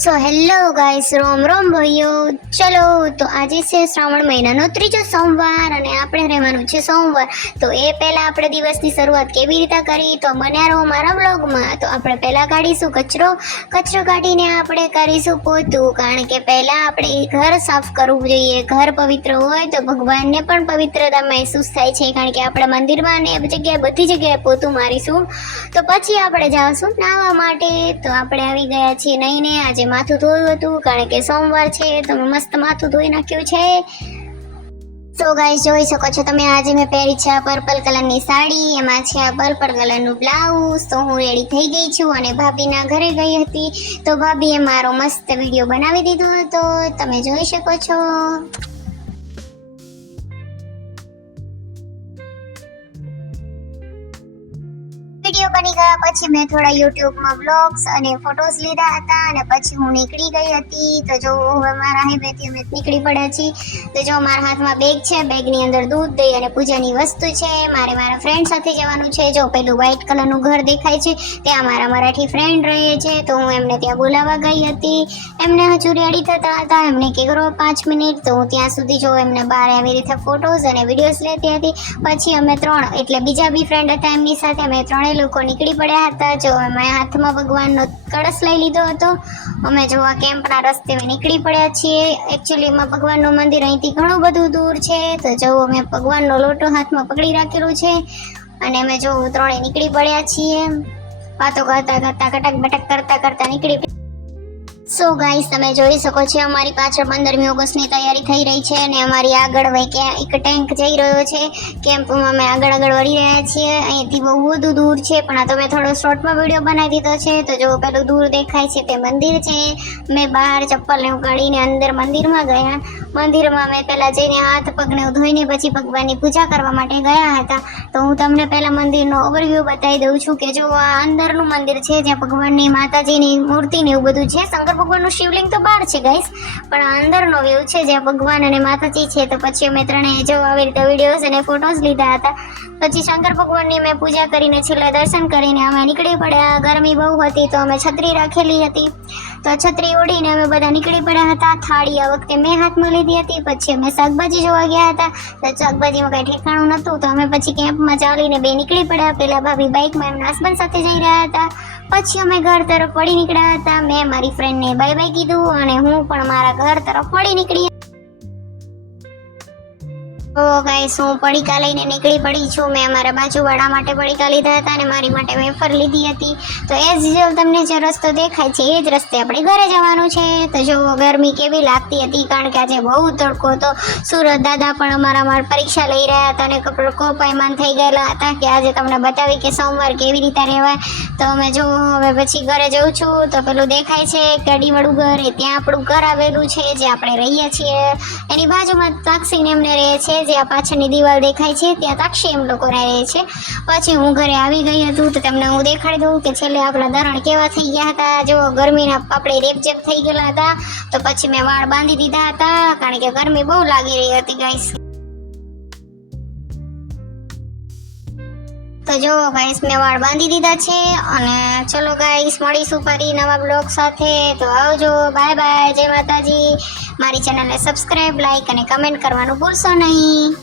So hello guys, રોમ રોમ ભાઈઓ. ચલો, તો આજે છે શ્રાવણ મહિનાનો ત્રીજો સોમવાર અને આપણે રહેવાનું છે સોમવાર. તો એ પહેલા આપણે દિવસની શરૂઆત કેવી રીતે કરી તો બન્યા રહો મારા વ્લોગમાં. તો આપણે પહેલા કાઢીશું કચરો કાઢીને આપણે કરીશું પોતું, કારણ કે પહેલા આપણે ઘર સાફ કરવું જોઈએ. ઘર પવિત્ર હોય તો ભગવાનને પણ પવિત્રતા મહેસૂસ થાય છે, કારણ કે આપણે મંદિરમાં ને બધી જગ્યાએ પોતું મારીશું. તો પછી આપણે જાશું નાહવા માટે. તો આપણે આવી ગયા છીએ નહીને. આજે માથું ધોયું હતું, કારણ કે સોમવાર છે તો મેં મસ્ત માથું ધોઈ નાખ્યું છે. તો ગાઈસ, જોઈ શકો છો તમે, આજે મેં પહેરી છે આ પર્પલ કલરની સાડી, એમાં છે આ પર્પલ કલરનું બ્લાઉઝ. તો હું રેડી થઈ ગઈ છું અને ભાભીના ઘરે ગઈ હતી. તો ભાભીએ મારો મસ્ત વિડીયો બનાવી દીધો હતો, તમે જોઈ શકો છો. વિડીયો બની ગયા પછી મેં થોડા યુટ્યુબમાં બ્લોગ્સ અને ફોટોઝ લીધા હતા અને પછી હું નીકળી ગઈ હતી. તો જો હવે મારા હાઈવેથી અમે નીકળી પડ્યા છીએ. તો જો મારા હાથમાં બેગ છે, બેગની અંદર દૂધ, દહીં અને પૂજાની વસ્તુ છે. મારે મારા ફ્રેન્ડ સાથે જવાનું છે. જો પેલું વ્હાઈટ કલરનું ઘર દેખાય છે, ત્યાં મારા મરાઠી ફ્રેન્ડ રહે છે. તો હું એમને ત્યાં બોલાવવા ગઈ હતી. એમને હજુ રેડી થતા હતા, એમને કીધું 5 મિનિટ. તો હું ત્યાં સુધી જો એમને બહાર આવી રીતે ફોટોઝ અને વિડીયોઝ લેતી હતી. પછી અમે ત્રણ, એટલે બીજા બી ફ્રેન્ડ હતા એમની સાથે, અમે ત્રણેય લોકો નીકળી પડ્યા હતા. જો અમે હાથમાં ભગવાનનો કળશ લઈ લીધો હતો. અમે જો આ કેમ્પના રસ્તે નીકળી પડ્યા છીએ. એકચ્યુઅલીમાં ભગવાનનું મંદિર અહીંથી ઘણું બધું દૂર છે. તો જો અમે ભગવાનનો લોટો હાથમાં પકડી રાખેલું છે અને અમે જો ત્રણેય નીકળી પડ્યા છીએ. વાતો કરતા કટક કરતા નીકળી. સો ગાઈસ, તમે જોઈ શકો છો અમારી પાછળ 15મી ઓગસ્ટની તૈયારી થઈ રહી છે અને અમારી આગળ એક ટેન્ક જઈ રહ્યો છે. કેમ્પમાં અમે આગળ વળી રહ્યા છીએ. અહીંથી બહુ બધું દૂર છે, પણ આ તો મેં થોડો શોર્ટમાં વિડીયો બનાવી દીધો છે. તો જો પેલું દૂર દેખાય છે તે મંદિર છે. મેં બહાર ચપ્પલને ઉગાડીને અંદર મંદિરમાં ગયા. મંદિરમાં મેં પહેલાં જઈને હાથ પગને ધોઈને પછી ભગવાનની પૂજા કરવા માટે ગયા હતા. તો હું તમને પહેલાં મંદિરનો ઓવરવ્યૂ બતાવી દઉં છું કે જો આ અંદરનું મંદિર છે, જ્યાં ભગવાનની માતાજીની મૂર્તિ ને એવું બધું છે. શંકર ભગવાનનું શિવલિંગ તો બહાર છે ગાઈસ, પણ આ અંદરનો વ્યૂ છે જ્યાં ભગવાન અને માતાજી છે. તો પછી અમે ત્રણેય જો આવી રીતે વિડીયોઝ અને ફોટોઝ લીધા હતા. પછી શંકર ભગવાનની મેં પૂજા કરીને છેલ્લે દર્શન કરીને અમે નીકળી પડ્યા. ગરમી બહુ હતી તો અમે છત્રી રાખેલી હતી, તો છત્રી ઓઢીને અમે બધા નીકળી પડ્યા હતા. થાળી આ વખતે મેં હાથમાં લીધી હતી. પછી અમે શાકભાજી જોવા ગયા હતા. તો શાકભાજીમાં કંઈ ઠેકાણું નહોતું, તો અમે પછી કેમ્પમાં ચાલીને બે નીકળી પડ્યા. પેલા ભાભી બાઇકમાં એમના હસબન્ડ સાથે જઈ રહ્યા હતા. પછી અમે ઘર તરફ વળી નીકળ્યા હતા. મેં મારી ફ્રેન્ડને બાય બાય કીધું અને હું પણ મારા ઘર તરફ વળી નીકળી. તો ગાઈસ, હું પડીકા લઈને નીકળી પડી છું. મેં અમારા બાજુવાળા માટે પડીકા લીધા હતા અને મારી માટે વેફર લીધી હતી. તો એઝ યુઝ્યુઅલ તમને જે રસ્તો દેખાય છે એ જ રસ્તે આપણે ઘરે જવાનું છે. તો જો ગરમી કેવી લાગતી હતી, કારણ કે આજે બહુ તડકો હતો. સુરત દાદા પણ અમારા પરીક્ષા લઈ રહ્યા હતા અને કોપાયમાન થઈ ગયેલા હતા કે આજે તમને બતાવી કે સોમવાર કેવી રીતે રહેવાય. તો અમે જો હવે પછી ઘરે જઉં છું. તો પેલું દેખાય છે કડીવાળું ઘર, એ ત્યાં આપણું ઘર આવેલું છે જે આપણે રહીએ છીએ. એની બાજુમાં તાક્ષીને એમને રહે છે. જે આ પાછળની દિવાલ દેખાય છે ત્યાં તાક્ષી એમ લોકો રહે છે. પછી હું ઘરે આવી ગઈ હતું. તો તમને હું દેખાડી દઉં કે છેલ્લે આપણા ધરણ કેવા થઈ ગયા હતા. જો ગરમીના આપણે રેપજેપ થઈ ગયેલા હતા. તો પછી મેં વાળ બાંધી દીધા હતા, કારણ કે ગરમી બહુ લાગી રહી હતી ગાઈસ. તો જો ગાઈસ, મેં વાળ બાંધી દીધા છે અને ચલો ગાઈસ, મળીશું ફરી નવા બ્લોગ સાથે. તો આવજો, બાય બાય, જય માતાજી. મારી ચેનલને સબસ્ક્રાઈબ, લાઈક અને કમેન્ટ કરવાનું ભૂલશો નહીં.